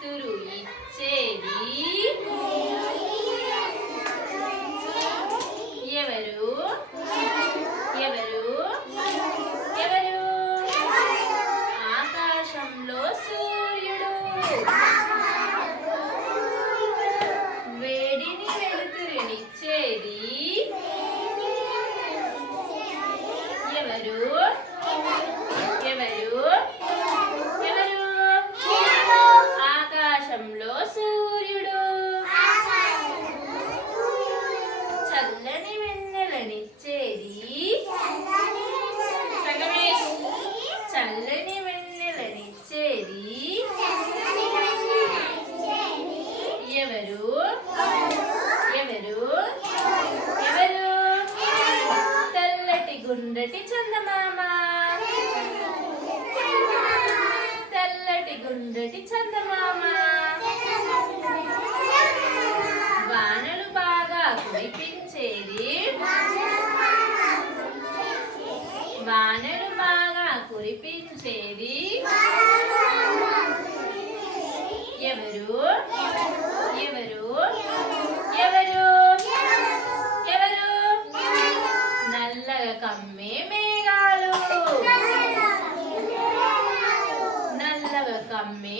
వెలుతురు ఇచ్చేది ఎవరు ఎవరు ఎవరు? ఆకాశంలో సూర్యుడు వేడిని వెలుతురునిచ్చేది ఎవరు ఎవరు ఎవరు? ఆకాశంలో సూర్యుడు చల్లని వెన్నెలనిచ్చేది సంగమేష్ చల్లని వెన్నెలనిచ్చేది ఎవరు ఎవరు ఎవరు? తెల్లటి గుండ్రటి చందమామ తెల్లటి గుండ్రటి చందమామ వానలు బాగా కురిపించేది వానలు బాగా కురిపించేది ఎవరు ఎవరు ఎవరు ఎవరు? నల్లగా కమ్మే మేఘాలు నల్లగా కమ్మే